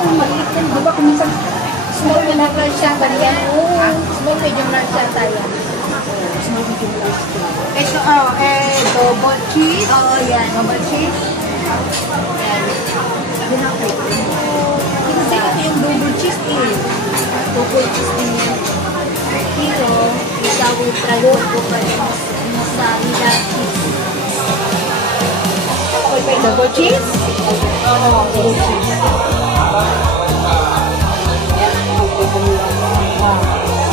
yung maliit yan. Di ba kung minsan small na lang siya, ganyan. Small, medium lang siya tayo. Small, medium lang siya. Ito, double cheese. Oo, yan. Double cheese. Yan. Kasi ito yung double cheese eh. Double cheese din yan. Dito, itawid trago ko pa rin sa nila cheese. Double cheese? Oo, double cheese.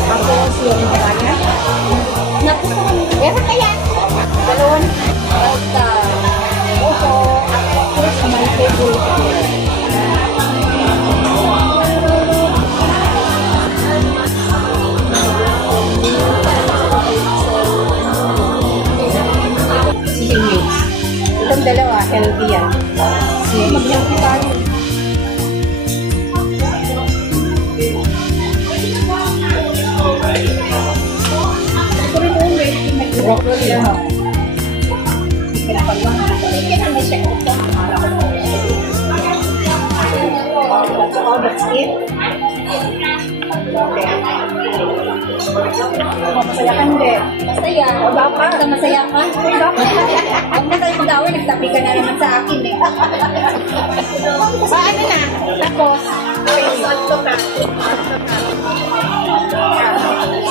Tapos yung kaya? Meron kaya? Balon? Opo. Tapos may table. Itong dalawa, healthy yan. Mag-healthy tayo. Ito rin yung may broccoli yan. Hindi siya ito. Oh, that's it. Okay. Masaya ka hindi? Masaya. O baka? Masaya ka? Huwag na tayo mag-away, nagtabi ka na naman sa akin eh. Ano na? Tapos, salto ka.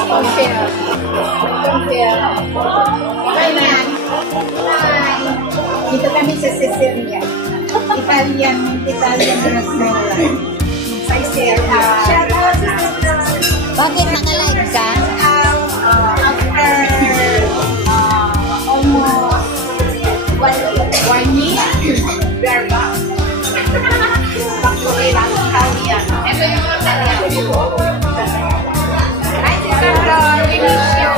Compare. Compare. Okay na. Hi. Dito kami sa Sicilia. Italian restaurant. Sa Sicilia. Bakit naka-live ka? After almost 1 year, we are back. Back to Italia. Ito yung Italia. Hi, Sister Flor. We miss you.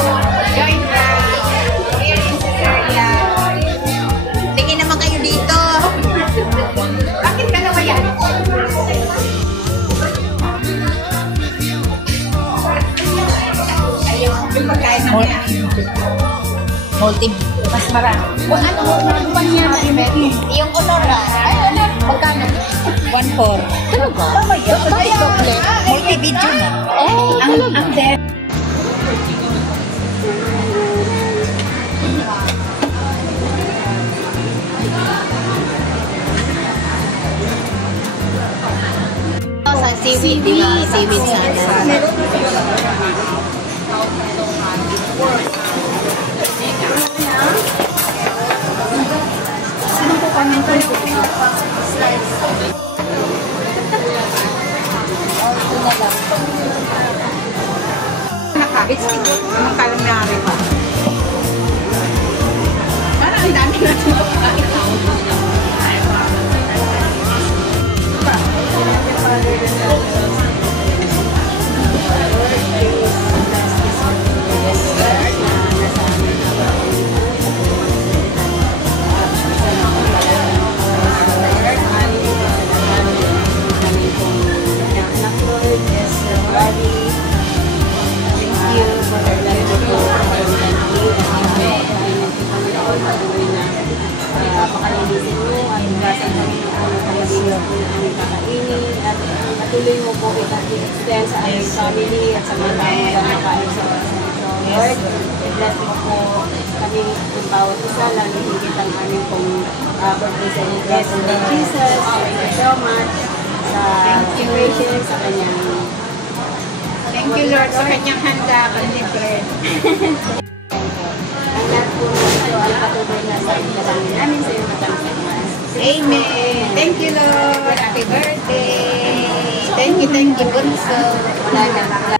Join us here in Sicilia. Tingin naman kayo dito. Bakit ka na ba yan? Yung pagkain na yan. Multi. Mas marami. Ano ba niya? Yung Honora. Ay, Honora. Pagkano? 1-4. Talaga? Oh my God. Multi-video na. Ang there. Sa seaweed, di ba? Seaweed sana. Sino po kami ito? Slice. Nakabits ito. Anong kalang nangyari pa? Parang ang dami na ito. Patuloy mo po i-extend sa aming family at sa mga tao na makain sa Lord. I-bless mo po kami ng bawat isa, lalo higit ang aming pong birthday celebration with Jesus. Thank you so much sa generation, sa kanyang Thank you, Lord, sa kanyang handa, kanyang bread. ang lahat po nito ay patuloy na sa ilalangin namin sa iyo matangkad. Amen. Thank you, Lord. Happy birthday. Thank you, Bunso. Wala na.